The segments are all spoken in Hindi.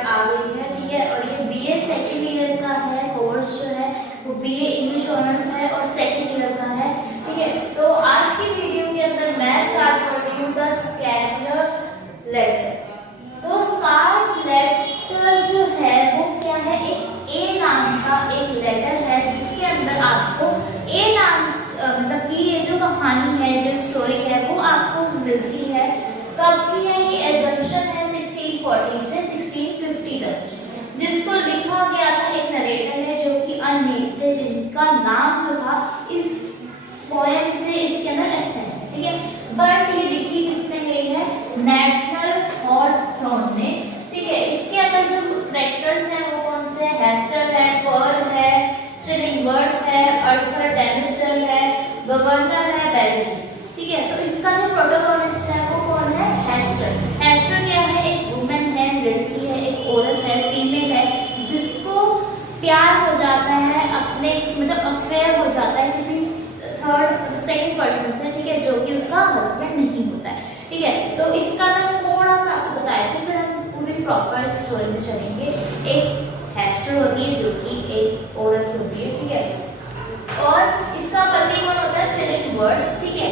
वर्ड आ गई है, ठीक है। और ये बीए सेकेंड ईयर का है कोर्स जो है वो बीए इंग्लिश ऑनर्स है और सेकेंड ईयर का है, ठीक है। तो आज की वीडियो के अंदर मैं स्टार्ट कर रही हूँ द स्कैलर लेटर। तो स्टार्ट लेटर जो है वो क्या है, एक ए नाम का एक लेटर है जिसके अंदर आपको ए नाम मतलब कि ये जो कहानी है, जो स्टोरी है वो आपको मिलती है। कब की है ये? एजम्पशन है 1640 से 1650 तक, जिसको लिखा गया था एक नरेटर ने जो कि अननेम्ड थे, जिनका नाम जो था इस पोएम से इसके अंदर एब्सेंट है, ठीक है। बट ये लिखी किसने गई है? नेशनल हॉथॉर्न ने, ठीक है। इसके अंदर जो कैरेक्टर्स हैं वो कौन से हैं? हेस्टर है, पर्ल है, चिलिंगवर्थ है, अर्थर डेमिस्टर है, गवर्नर है, बेल्जियम, ठीक है। तो इसका जो प्रोटोगोनिस्ट है वो कौन है? हेस्टर। हेस्टर क्या है? एक वुमेन है, लड़की है, एक औरत है, फीमेल है, जिसको प्यार हो जाता है अपने मतलब अफेयर हो जाता है किसी थर्ड मतलब सेकंड पर्सन से, ठीक है, जो कि उसका हस्बैंड नहीं होता है, ठीक है। तो इसका मैं थोड़ा सा आपको बताया कि फिर हम पूरी प्रॉपर स्टोरी में चलेंगे। एक हेस्टर होती है जो कि एक औरत होती है, ठीक है, और इसका पति कौन होता है? चिलिंगवर्थ, ठीक है।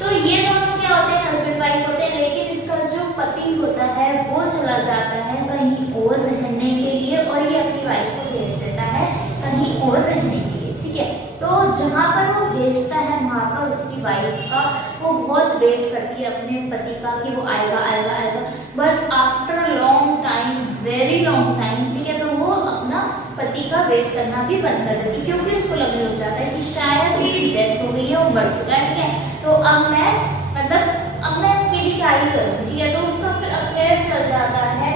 तो ये दोनों क्या होते हैं? हस्बैंड वाइफ होते हैं, लेकिन इसका जो पति होता है वो चला जाता है कहीं और रहने के लिए और ये अपनी वाइफ को भेज देता है कहीं और रहने के लिए, ठीक है। तो जहाँ पर वो भेजता है वहाँ पर उसकी वाइफ का वो बहुत वेट करती है अपने पति का कि वो आएगा आएगा आएगा, but after long time, very long time, ठीक है, तो वो अपना पति का वेट करना भी बंद कर देती है क्योंकि उसको लगने लग जाता है कि शायद उसकी डेथ हो गई है, वो मर चुका है, ठीक है। तो अब मैं अकेली क्या ही करूँगी, ठीक है। तो उसका फिर अफेयर चल जाता है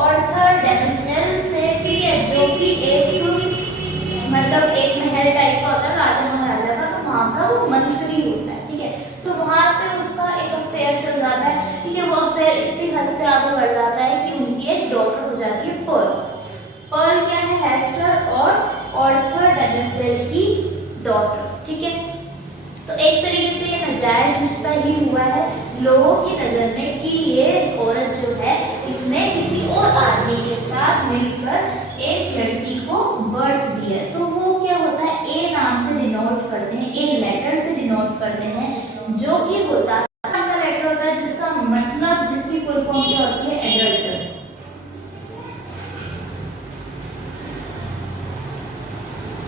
ऑर्थर डेमिस्टर से, ठीक है, जो कि एक मतलब एक महल टाइप का होता है राजा महाराजा का, तो वहाँ का वो मंत्री होता है, ठीक है। तो वहाँ पे उसका एक अफेयर चल जाता है, ठीक है। वो अफेयर इतनी हद से आगे बढ़ जाता है कि उनकी एक डॉटर हो जाती है, पर्ल। पर्ल क्या है? हेस्टर और ऑर्थर डेमिस्टर की डॉटर, ठीक है। तो एक तरीके से ये नाजायज रिश्ता ही हुआ है लोगों की नजर में कि ये औरत जो है इसने किसी और आदमी के साथ मिलकर एक लड़की को बर्थ दिया। तो वो क्या होता है? ए नाम से डिनोट करते हैं, ए लेटर से डिनोट करते हैं, जो कि होता है का लेटर होता है जिसका मतलब, जिसकी फुल फॉर्म क्या होती है? एडल्टर,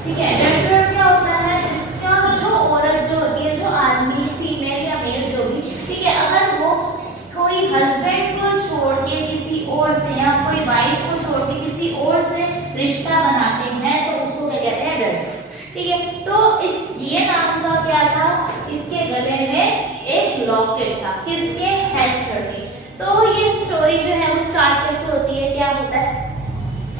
ठीक है। एडल्टर क्या होता है? जिसका जो औरत जो होती है, जो आदमी, फीमेल या मेल जो भी, ठीक है, अगर वो कोई हस्बैंड को छोड़ के किसी और से या कोई वाइफ को छोड़ के किसी और से रिश्ता बनाते हैं तो उसको क्या कहते हैं? एडल्टर, ठीक है। तो इस ये नाम का क्या था? इसके गले में एक लॉकेट था, किसके? हेस्टर के। तो ये स्टोरी जो है वो स्टार्ट कैसे होती है? क्या होता है?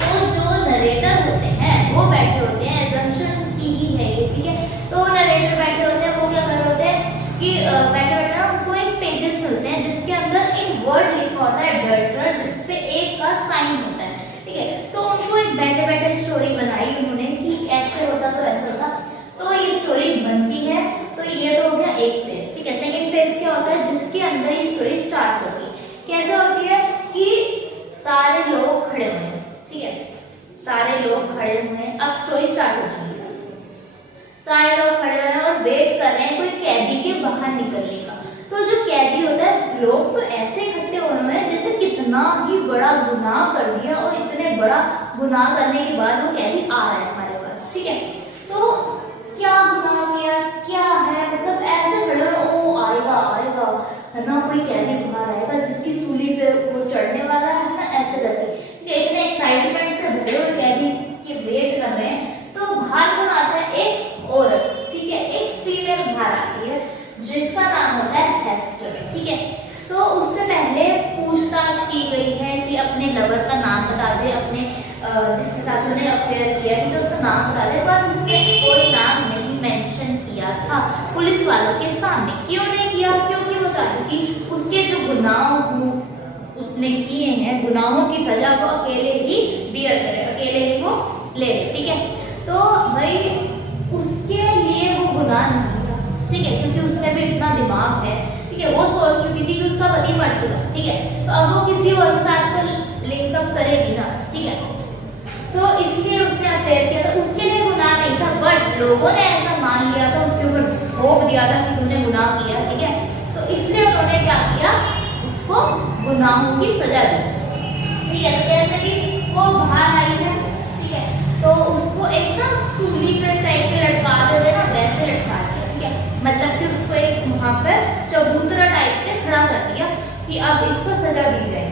तो जो नरेटर होते हैं वो बैठे होते हैं, एजम्पशन की ही है ये, ठीक है। तो नरेटर बैठे होते हैं, वो क्या कर रहे होते हैं कि बैठे बैठे ना उनको एक पेजेस मिलते हैं जिसके अंदर एक वर्ड लिखा होता है एडल्टर, जिसपे एक का साइन होता है, ठीक है। तो उनको एक बैठे बैठे स्टोरी बनाई उन्होंने कि ऐसे होता तो ऐसा होता, तो ये स्टोरी बनती है। तो ये तो हो गया एक फेज, ठीक है। सेकेंड फेज क्या होता है? जिसके अंदर ये स्टोरी स्टार्ट होती है। कैसे होती है कि सारे लोग खड़े हुए हैं, ठीक है, सारे लोग खड़े हुए हैं, अब स्टोरी स्टार्ट हो चुकी है। सारे लोग खड़े हुए हैं और वेट कर रहे हैं कोई कैदी के बाहर निकलने का। तो जो कैदी होता है, लोग तो ऐसे इकट्ठे हुए हैं जैसे कितना ही बड़ा गुनाह कर दिया और इतने बड़ा गुनाह करने के बाद वो कैदी आ रहा है हमारे पास, ठीक है। तो क्या गुनाह किया, क्या है, मतलब ऐसे खड़े हुए, ओ आएगा आएगा है ना, कोई कैदी बाहर आएगा जिसकी सूली पे वो चढ़ने वाला है ना, ऐसे करके इतने एक्साइटमेंट से भरे हुए कैदी के वेट कर रहे हैं। तो बाहर कौन आता है? एक औरत, ठीक है, एक फीमेल बाहर आती है जिसका नाम होता है हेस्टर, ठीक है। तो उससे पहले पूछताछ की गई है कि अपने लवर का नाम बता दे, अपने जिसके साथ उन्हें अफेयर किया है तो उसका नाम बता दे, पर उसने कोई नाम नहीं मेंशन किया था पुलिस वालों के सामने। क्यों नहीं किया? क्योंकि वो चाहती थी उसके जो गुनाह उसने किए हैं, गुनाहों की सजा वो अकेले ही बियर करे, अकेले ही वो ले ले, ठीक है। तो भाई उसके लिए वो गुनाह नहीं था, ठीक है, क्योंकि उसमें भी इतना दिमाग है, ठीक है। वो सोच चुकी थी कि उसका पति मर चुका, ठीक है, तो अब वो किसी और के साथ तो लिंकअप करेगी ना, ठीक है। तो इसलिए उसने अफेयर किया था, उसके लिए गुनाह नहीं था, बट लोगों ने ऐसा मान लिया था, उसके ऊपर थोप दिया था कि तुमने गुनाह किया, ठीक है। तो इसलिए उन्होंने क्या किया, उसको गुनाहों की सजा दी, ठीक है। तो जैसे कि वो बाहर आई है, ठीक है, तो उसको एक ना सूली पे टाइप के लटका देते ना, वैसे लटका दिया, ठीक है। मतलब कि उसको एक वहां पर चबूतरा टाइप पे खड़ा कर दिया कि अब इसको सजा दी जाए।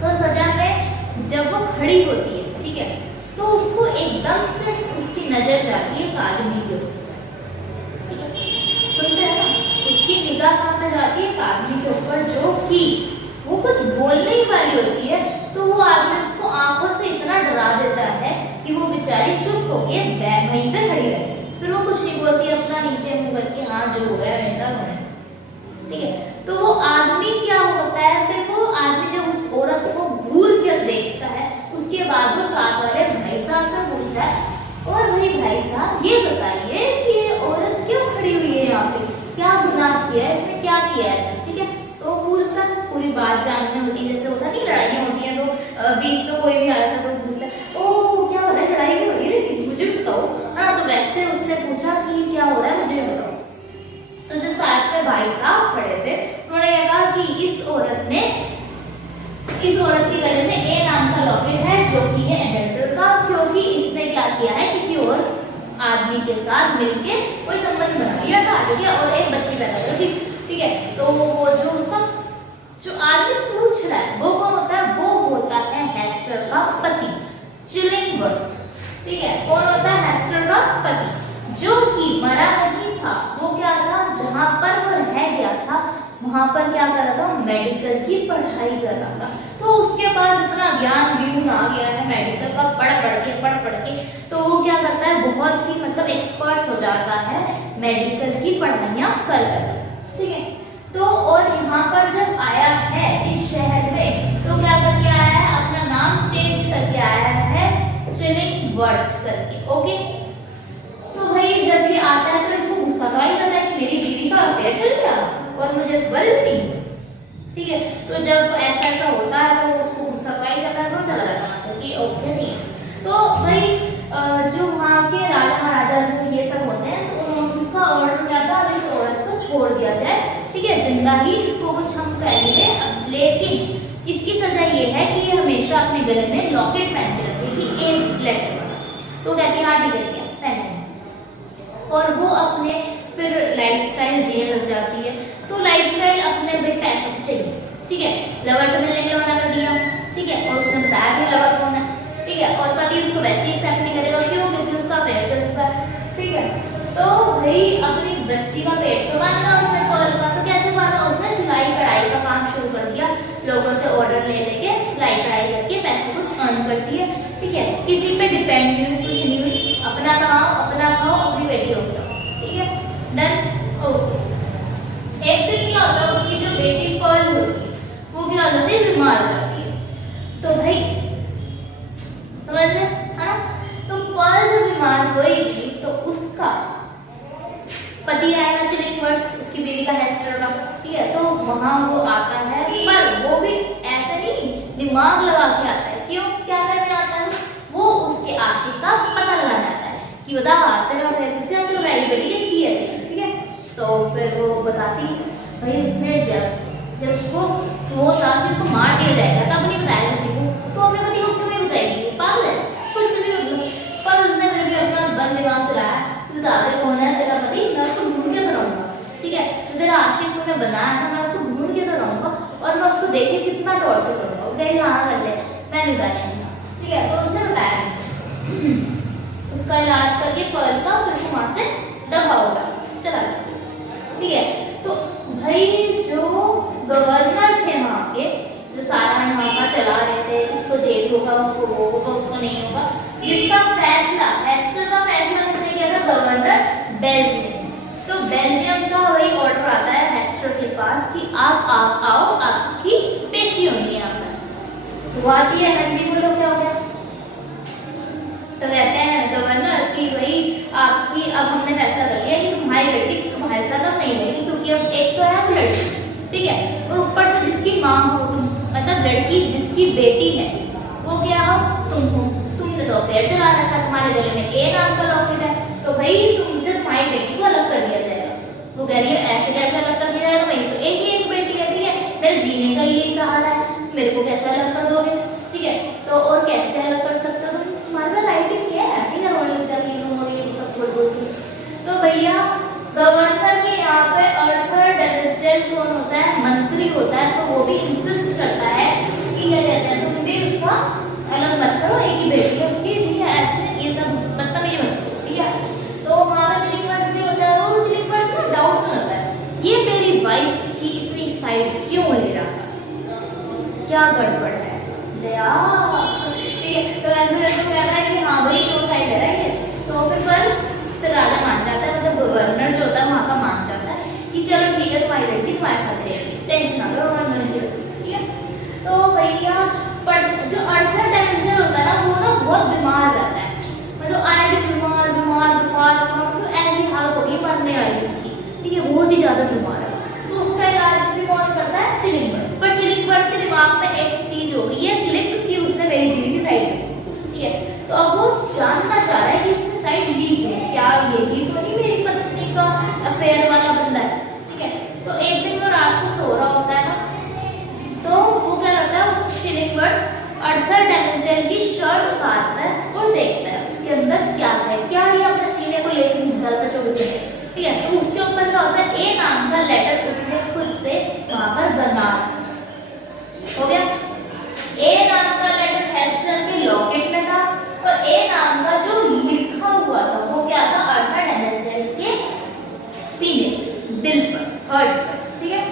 तो सजा में जब वो खड़ी होती है, ठीक है, तो उसको एकदम से उसकी नजर जाती है एक आदमी के ऊपर, ठीक है, सुनते हैं ना, उसकी निगाह कहाँ पे जाती है, एक आदमी के ऊपर, जो कि वो कुछ बोलने ही वाली होती है। तो वो आदमी उसको आंखों से इतना डरा देता है कि वो बेचारी चुप होके वहीं पे खड़ी रहती है, फिर वो कुछ नहीं बोलती, अपना नीचे मुंह करके हाँ जो हो रहा है वैसा हो रहा है, ठीक है। तो वो आदमी क्या होता है, फिर वो आदमी जब उस औरत को घूर कर देखता है, उसके बाद वो साथ वाले भाई साहब से पूछता है, और भाई साहब ये बताइए कि ये औरत क्यों खड़ी हुई है यहाँ पे, क्या गुनाह किया है इसने, क्या किया है इसने, ठीक है। तो पूछता है, पूरी बात जाननी होती है, जैसे होता नहीं लड़ाइयाँ होती हैं तो बीच में कोई भी आया था तो पूछता है ओ क्या हो रहा है, लड़ाई हो रही है मुझे बताओ, हाँ। तो वैसे उसने पूछा कि क्या हो रहा है मुझे बताओ। तो जो साथ में भाई साहब खड़े थे, उन्होंने कहा कि इस औरत के गले में ए नाम का लॉकेट है, जो कि है एडेल्टर का, क्योंकि इसने क्या किया है, किसी और आदमी के साथ मिलके कोई संबंध बना लिया था, ठीक है, और एक बच्ची पैदा कर दी, ठीक है। तो वो जो उसका जो आदमी पूछ रहा है वो कौन होता है, वो होता है हेस्टर का पति, चिलिंगवर्थ, ठीक है। कौन होता है, हेस्टर का पति, जो कि मरा नहीं था, वो क्या था, जहां पर वो रह गया था वहां पर क्या कर रहा था, मेडिकल की पढ़ाई कर रहा था। तो उसके पास इतना ज्ञान आ गया है मेडिकल का, पढ़ के, तो वो क्या करता है, बहुत ही मतलब एक्सपर्ट हो जाता है मेडिकल की पढ़ाइयाँ कर, ठीक है। तो और यहाँ पर जब आया है इस शहर में, तो क्या करके आया है, अपना नाम चेंज करके आया है, चिलिंगवर्थ करके, ओके। तो भाई जब ये आता है तो इसको गुस्सा तो आ ही जाता है कि मेरी बीवी का अफेयर चल गया और मुझे खबर भी नहीं, ठीक है। तो जब ऐसा होता है तो उसको गुस्सा तो आ ही जाता है, तो चला जाता है वहां से कि ओके नहीं। तो भाई जो वहाँ के राजा महाराजा जो ये सब होते हैं, तो उनका ऑर्डर क्या था, इस औरत को छोड़ दिया जाए, ठीक है, जिंदा ही इसको कुछ हम कहेंगे, लेकिन इसकी सजा ये है कि ये हमेशा अपने गले में लॉकेट पहन के रखेगी, एक लेटर वाला। तो कहती है हाँ ठीक है पहन, और वो अपने फिर लाइफस्टाइल जीने लग जाती है। तो लाइफस्टाइल अपने भाई पैसा चाहिए, ठीक है, लवर से मिलने के लिए मना कर दिया, ठीक है, और उसने बताया कि लवर कौन है, ठीक है, और पति उसको वैसे ही एक्सेप्ट नहीं करेगा, क्यों, क्योंकि उसका अफेयर चल चुका है, ठीक है। तो भाई अपनी बच्ची का पेट तो बांधा उसने कॉल का, तो कैसे बांधा, उसने सिलाई कढ़ाई का काम शुरू कर दिया, लोगों से ऑर्डर ले लेके सिलाई कढ़ाई करके पैसे कुछ अर्न करती है, ठीक है, किसी पे डिपेंड नहीं हुई, कुछ नहीं हुई, अपना कमाओ, अपना खाओ, अपनी बेटी हो जाओ, ठीक है, डन, ओके। एक दिन क्या होता है, उसकी जो बेटी पर्ल होती है वो क्या होती है, बीमार हो जाती है। तो भाई समझ रहे है ना, तो पर्ल जब बीमार हुई तो उसका पति आएगा चिलिंगवर्थ, उसकी बीवी का हेस्टर का, ठीक है। तो वहां वो आता है, पर वो भी ऐसा नहीं दिमाग लगा के आता है, क्यों, क्या करने आता है, वो उसके आशिक का पता लगाने आता है कि बता तेरा अफेयर किसके साथ चल रहा है, बेटी किसकी है, ठीक है। तो फिर वो बताती भाई उसने जब उसको वो साथ उसको मार दिया जाएगा तब नहीं बताया किसी को, तो अपने पति को क्यों नहीं बताएगी, पागल है, कुछ भी मतलब। पर उसने फिर भी अपना बल दिमाग चलाया, बता दे कौन है तेरा पति, मैं उसको ढूंढ के तो रहूंगा, ठीक है, तो तेरा आशिक मैंने बनाया था, मैं उसको ढूंढ के तो रहूंगा, और मैं उसको देख के कितना टॉर्चर करूंगा, वो कहेगी हाँ कर ले, मैं नहीं बताया, ठीक है। तो उसने बताया, उसका इलाज करके पर्ल का, फिर वो वहां से दफा होगा, चला गया, ठीक है। तो भाई जो गवर्नर थे वहां के, जो सारा वहां का चला रहे थे, उसको जेल होगा, उसको वो होगा, उसको नहीं होगा, जिसका फैसला, हेस्टर का फैसला किसने किया था, गवर्नर बेल्जियम। तो बेल्जियम का वही ऑर्डर आता है हेस्टर के पास कि आप आओ, आपकी पेशी होगी यहाँ पर। वो आती है, हाँ जी बोलो क्या हो गया, तो कहते हैं गवर्नर कि भाई आपकी अब हमने फैसला कर लिया कि तुम्हारी लड़की तुम्हारे साथ अब नहीं रहेगी, क्योंकि अब एक तो है लड़की, ठीक है, और ऊपर से जिसकी माँ हो तुम, मतलब लड़की जिसकी बेटी है वो क्या हो, तुम हो। तुमने तो अफेयर चला रखा, तुम्हारे गले में ए नाम का लॉकेट है, तो भाई तुमसे तुम्हारी बेटी को अलग कर दिया जाएगा। वो कह रही है ऐसे कैसे अलग कर दिया जाएगा, भाई तो एक ही एक बेटी है, ठीक है, मेरे जीने का यही सहारा है, मेरे को कैसे अलग कर दोगे, ठीक है। तो और कैसे अलग कर सकते हो तुम, तुम्हारे पास राइट ही नहीं है, ठीक है, रोने लग जाती है सब बोल के। तो भैया गवर्नर के यहाँ पे अर्थर डेविस्डेल कौन होता है, मंत्री होता है, तो वो भी इंसिस्ट करता है कि क्या कहते हैं, तुम भी उसका अलग मत करो, एक ही बेटी है उसकी, ठीक है, ऐसे ये सब बदतमीजी मत करो, ठीक है। तो वहाँ पे चिलिंग बर्ड भी होता है, वो चिलिंग बर्ड को डाउट में होता है, ये मेरी वाइफ की इतनी साइड क्यों ले रहा था, क्या गड़बड़ है दया, ठीक है। तो ऐसे तो कह रहा है कि हाँ भाई दो साइड है राइट है, तो फिर राजा मान जाता है, मतलब गवर्नर जो होता है वहाँ का मान जाता है कि चलो ठीक है तुम्हारी बेटी तुम्हारे साथ रहेगी, टेंशन ना लो, ठीक है। तो भैया पर जो अर्थर डेविस्डेल होता है ना, वो ना बहुत बीमार रहता है, मतलब आए दिन बीमार बीमार बीमार बीमार, तो ऐसी हालत होगी मरने वाली उसकी, ठीक है, बहुत ही ज्यादा बीमार है। तो उसका इलाज भी कौन करता है, चिलिंग बर्ड। पर चिलिंग बर्ड के दिमाग में एक चीज हो गई है क्लिक कि उसने मेरी बीवी की साइड ली, ठीक है। तो अब वो जानना चाह रहा है कि इसने साइड ली है, क्या यही तो नहीं मेरी पत्नी का अफेयर वाला बंदा है, ठीक है। तो एक दिन वो रात को सो रहा होता है ना, तो वो क्या करता है, उस चिलिंग बर्ड अर्थर डेविस्डेल की शर्ट उतारता है और देखता है उसके अंदर क्या है, क्या ये अपने सीने को लेकर घूमता था 24 घंटे, ठीक है। तो उसके ऊपर क्या होता है, ए नाम का लेटर उसने खुद से वहां पर बना हो गया। ए नाम का लेटर हेस्टर के लॉकेट में था, और ए नाम का जो लिखा हुआ था वो क्या था, अर्थर डेविस्डेल के सीने दिल पर, हर्ट पर, ठीक है।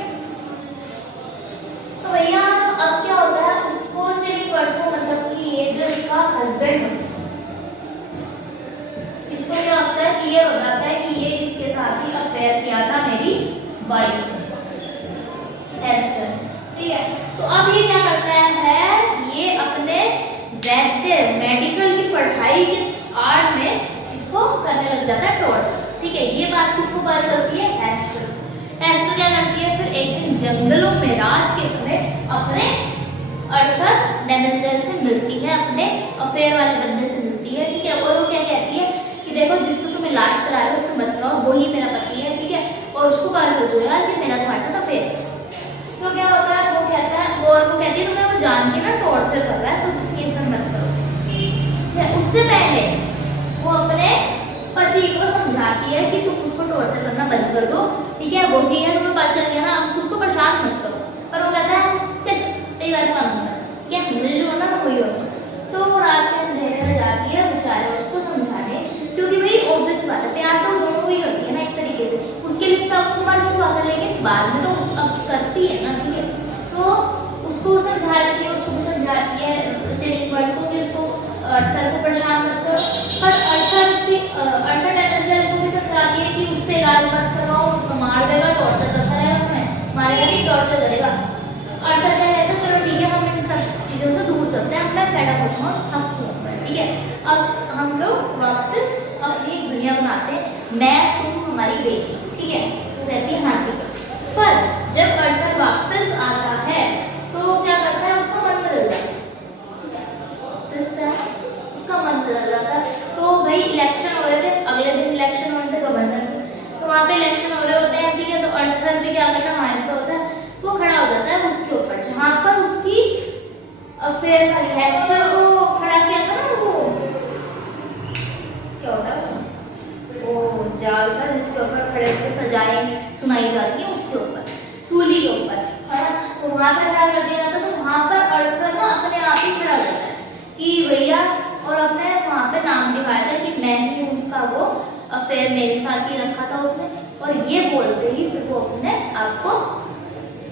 तो भैया अब क्या होता है, उसको चिलिंग बर्ड को मतलब कि ये जो इसका हस्बैंड है, इसको क्या होता है, क्लियर हो जाता है कि ये इसके साथ ही अफेयर किया था मेरी वाइफ हेस्टर, ठीक है। तो अब ये क्या करता है, ये अपने वैद्य मेडिकल की पढ़ाई के आड़ में इसको करने लग जाता है टॉर्चर, ठीक है। ये बात किसको पता चलती है, हेस्टर। हेस्टर क्या करती है, फिर एक दिन जंगलों में रात के समय अपने अर्थर डेविस्डेल से मिलती है, अपने अफेयर वाले बंदे से मिलती है, ठीक है। और वो क्या कहती है कि देखो जिससे तुम इलाज करा रहे हो उससे मत कराओ, वही मेरा पति है, ठीक है। और उसको पता चल जाएगा कि मेरा तुम्हारे साथ अफेयर है। तो क्या होता है, वो कहता है, और वो कहती है तुम्हें वो जान के ना टॉर्चर कर रहा है, तो तुम ये सब मत करो। उससे पहले वो अपने पति को समझाती है कि तुम उसको टॉर्चर करना बंद कर दो, ठीक है, वो भी है, तुम्हें पता चल गया ना, अब उसको परेशान मत करो। पर वो कहता है चल तेरी बात मानूंगा, क्या मुझे जो होना वही होगा। तो वो रात के अंधेरे में जाती है बेचारे उसको समझाने, क्योंकि भाई ऑब्वियस बात है, प्यार तो दोनों ही करती है ना एक तरीके से, उसके लिए तो आपको मर चुका था, लेकिन बाद में तो अब करती है ना, ठीक है। तो उसको समझाती है, उसको भी समझाती है चिलिंग बर्ड को कि उसको अर्थर को परेशान मत करो, पर अर्थर डेविस्डेल को भी समझाती है कि उससे इलाज मत करवाओ, उसको मार देगा, टॉर्चर करता रहेगा, तुम्हें मारेगा नहीं, टॉर्चर करेगा। अर्थर क्या कहता है, चलो ठीक है, हम इन सब चीजों से दूर चलते हैं, मैं फेड अप हो चुका हूं, थक चुका हूं, ठीक है। अब हम लोग वापस अपनी दुनिया बनाते हैं, मैं तुम हमारी बेटी, ठीक है। तो कहती है हाँ ठीक है। पर जब अर्थर वापस आता है तो क्या करता है, उसका मन बदल जाता है, उसका मन बदल जाता है। तो भाई इलेक्शन हो रहे थे, अगले दिन इलेक्शन हो रहे थे गवर्नर के, तो वहाँ पे इलेक्शन हो रहे होते हैं, ठीक है। तो अर्थर भी क्या करता है, माइंड पे होता है, वो खड़ा हो जाता है उसके ऊपर जहाँ पर उसकी अफेयर वाली हेस्टर को खड़ा किया था ना, वो क्या होता है वो जाल सा जिसके ऊपर खड़े होकर सजाएं सुनाई जाती है, उसके ऊपर सूली के ऊपर, है ना। तो वहां पर खड़ा कर दिया जाता है, तो वहां पर अर्थर ना अपने आप ही खड़ा हो जाता है कि भैया, और अपने वहां पे नाम दिखाया था कि मैं ही उसका वो अफेयर मेरे साथ ही रखा था उसने, और ये बोलते ही फिर वो अपने आप को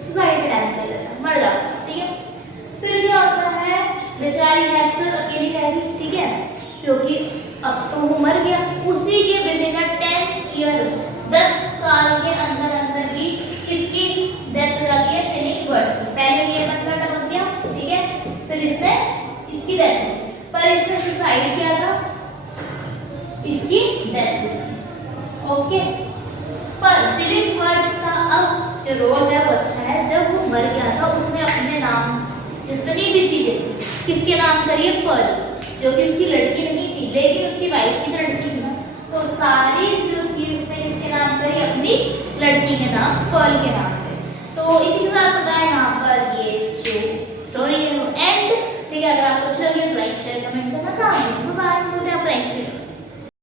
सुसाइड अटैक कर लेता है, मर जाता है, ठीक है। फिर क्या होता है, बेचारी हेस्टर अकेली रह गई, ठीक है, क्योंकि अब तो वो मर गया। उसी के विदिन 10 ईयर 10 साल के अंदर अंदर ही इसकी डेथ हो जाती है चिलिंग बर्ड की। पहले ये बंदा टपक गया, ठीक है, फिर इसने इसकी डेथ हो गई, पर इसने सुसाइड किया था, इसकी डेथ हो गई, ओके। पर चिलिंग बर्ड का अब जो रोल है वो अच्छा है, जब वो मर गया था उसने अपने नाम जितनी भी चीजें किसके नाम करी है, पर्ल, जो कि उसकी लड़की नहीं थी लेकिन उसकी वाइफ की तो लड़की थी ना, तो सारी जो थी उसने किसके नाम करी, अपनी लड़की के नाम, पर्ल के नाम पे। तो इसी के साथ होता है यहाँ पर ये जो स्टोरी है वो एंड। ठीक है, अगर आपको अच्छा लगे तो लाइक शेयर कमेंट करना, बाय।